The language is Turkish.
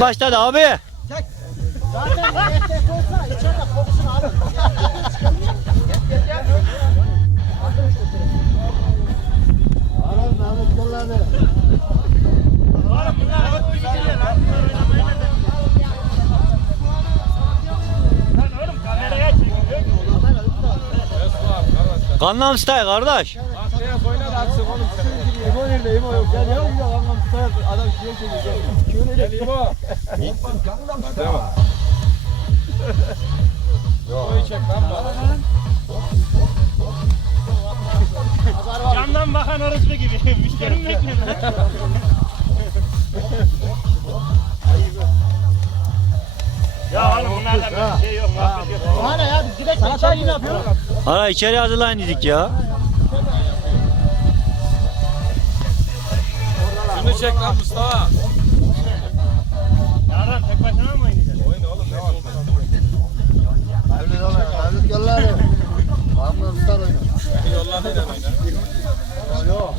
Başladı abi. Zaten erkek olsa içeride kokusunu alır. Aran Ahmet Yolları. Oğlum bunlar ot geliyor lan. Bunlar oynamayı ne de. Lan oğlum kameraya çekiyor. Gangnam Style kardeş. İbo nerede? İbo yok. Gel ya. Yok anlam tutar. Adam şuraya çekiyor. Şöyle de. İbo. Camdan bakan orospu gibi. Müşteri mi bekliyor lan? Ya oğlum bunlardan bir şey yok. Muhabbet yok. Bana ya biz direkt içeriği ne yapıyoruz? İçeri hazırlayın dedik ya. Şunu çek lan Mustafa. Yarın tek başına mı oynayacaksın? Ahmet Yolları. Ahmet Yolları. Ahmet Yolları. Yolladın oyna. Yok.